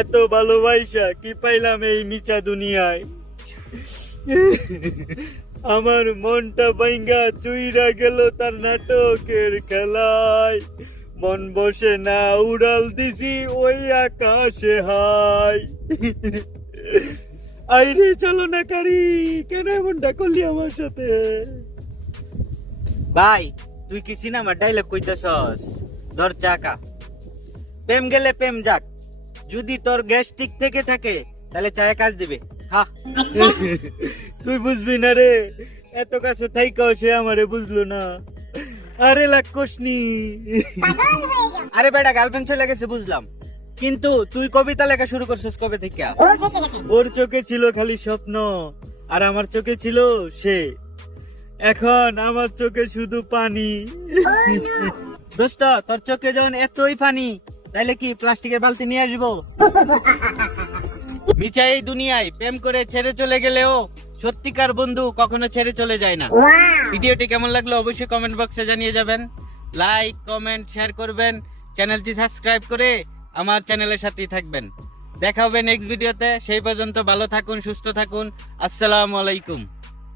এত ভালোবাসা কি পাইলাম এই নিচা দুনিয়ায়। আমার মনটা ভাঙ্গা চুইরা গেল তার নাটকের খেলায়। মন বসে না উড়াল দিছি ওই আকাশে হাই। আইরে চলো না কারি, কেন এমনটা করলি আমার সাথে? ভাই তুই কি সিনেমার ডায়লগ কইতেছস? ধর চাকা, প্রেম গেলে প্রেম যাক, যদি তোর গ্যাস্ট্রিক থেকে থাকে তাহলে চায়ে কাজ দিবে। হ্যাঁ তুই বুঝবি না রে, এত কাছে থাইকাও সে আমারে বুঝলো না। আরে লাগ কোশনি। আরে বেটা গার্লফ্রেন্ড চলে গেছে বুঝলাম, কিন্তু তুই কবিতা লেখা শুরু করছিস কবে থেকে? ওর চোখে ছিল খালি স্বপ্ন আর আমার চোখে ছিল সে। এখন আমার চোখে শুধু পানি। দোস্ত তোর চোখে যখন এতই পানি, তাইলে কি প্লাস্টিকের বালতি নিয়ে আসবো? মিছা এই দুনিয়ায় প্রেম করে ছেড়ে চলে গেলেও সত্যিকার বন্ধু কখনো ছেড়ে চলে যায় না। ভিডিওটি কেমন লাগলো অবশ্যই কমেন্ট বক্সে জানিয়ে যাবেন। লাইক কমেন্ট শেয়ার করবেন, চ্যানেলটি সাবস্ক্রাইব করে আমার চ্যানেলের সাথেই থাকবেন। দেখা হবে নেক্সট ভিডিওতে, সেই পর্যন্ত ভালো থাকুন, সুস্থ থাকুন। আসসালামু আলাইকুম।